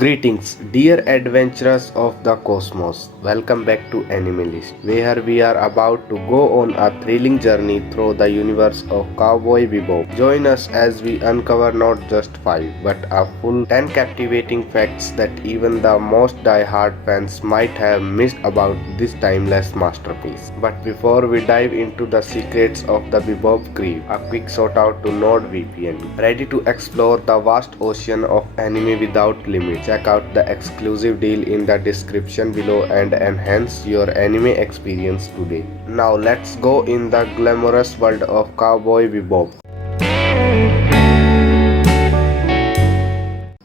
Greetings, dear adventurers of the cosmos. Welcome back to Animalist, where we are about to go on a thrilling journey through the universe of Cowboy Bebop. Join us as we uncover not just 5, but a full 10 captivating facts that even the most die-hard fans might have missed about this timeless masterpiece. But before we dive into the secrets of the Bebop crew, a quick shout out to NordVPN, ready to explore the vast ocean of anime without limits. Check out the exclusive deal in the description below and enhance your anime experience today. Now let's go in the glamorous world of Cowboy Bebop.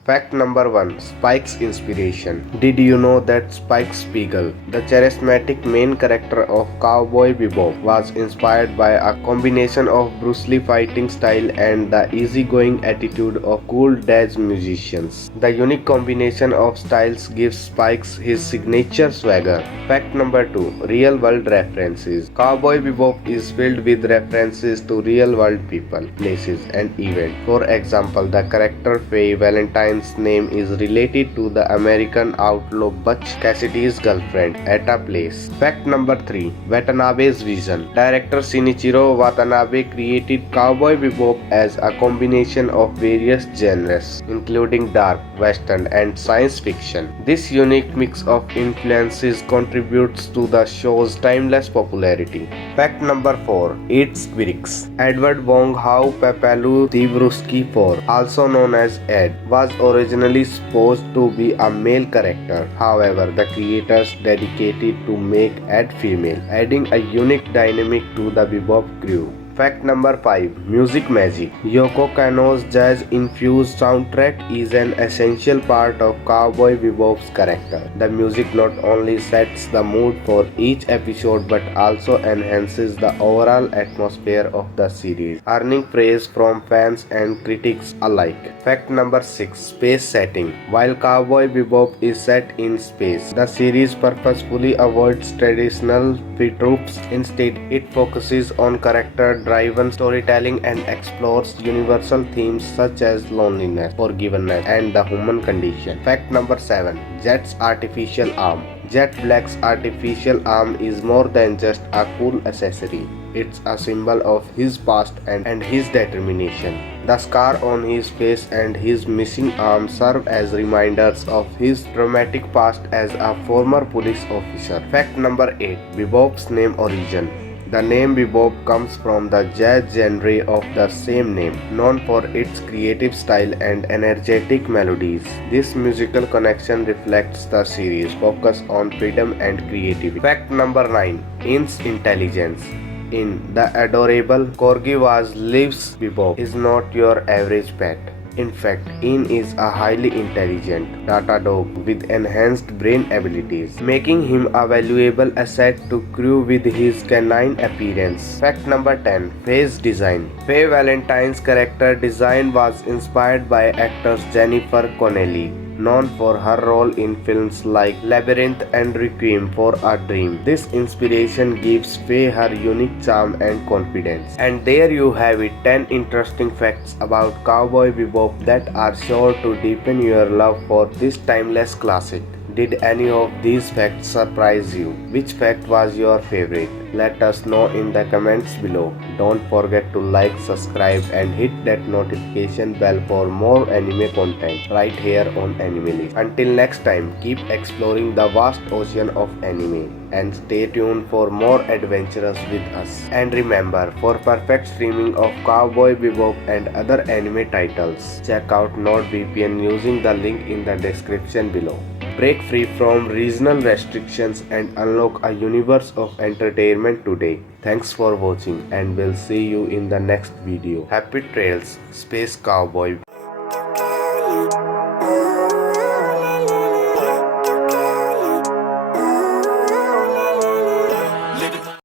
Fact number 1. Spike's inspiration. Did you know that Spike Spiegel, the charismatic main character of Cowboy Bebop, was inspired by a combination of Bruce Lee fighting style and the easygoing attitude of cool jazz musicians? The unique combination of styles gives Spike his signature swagger. Fact number 2. Real world references. Cowboy Bebop is filled with references to real world people, places and events. For example, the character Faye Valentine name is related to the American outlaw Butch Cassidy's girlfriend at a place. Fact number 3. Watanabe's vision. Director Shinichiro Watanabe created Cowboy Bebop as a combination of various genres, including dark, western, and science fiction. This unique mix of influences contributes to the show's timeless popularity. Fact number 4. Its lyrics. Edward Wong Hau Papalu Divruski IV, also known as Ed, was originally supposed to be a male character. However, the creators dedicated to make Ed female, adding a unique dynamic to the Bebop crew. Fact number 5. Music magic. Yoko Kanno's jazz-infused soundtrack is an essential part of Cowboy Bebop's character. The music not only sets the mood for each episode but also enhances the overall atmosphere of the series, earning praise from fans and critics alike. Fact number 6. Space setting. While Cowboy Bebop is set in space, the series purposefully avoids traditional tropes. Instead, it focuses on character-driven storytelling and explores universal themes such as loneliness, forgiveness, and the human condition. Fact number 7. Jet's artificial arm. Jet Black's artificial arm is more than just a cool accessory. It's a symbol of his past and his determination. The scar on his face and his missing arm serve as reminders of his traumatic past as a former police officer. Fact number 8. Bebop's name origin. The name Bebop comes from the jazz genre of the same name, known for its creative style and energetic melodies. This musical connection reflects the series' focus on freedom and creativity. Fact number 9. In's intelligence. In The Adorable Corgi Was Lives, Bebop is not your average pet. In fact, In is a highly intelligent data dog with enhanced brain abilities, making him a valuable asset to crew with his canine appearance. Fact number 10. Faye's design. Faye Valentine's character design was inspired by actress Jennifer Connelly, known for her role in films like Labyrinth and Requiem for a Dream. This inspiration gives Faye her unique charm and confidence. And there you have it, 10 interesting facts about Cowboy Bebop that are sure to deepen your love for this timeless classic. Did any of these facts surprise you? Which fact was your favorite? Let us know in the comments below. Don't forget to like, subscribe and hit that notification bell for more anime content right here on Animalist. Until next time, keep exploring the vast ocean of anime and stay tuned for more adventures with us. And remember, for perfect streaming of Cowboy Bebop and other anime titles, check out NordVPN using the link in the description below. Break free from regional restrictions and unlock a universe of entertainment today. Thanks for watching and we'll see you in the next video. Happy trails, Space Cowboy.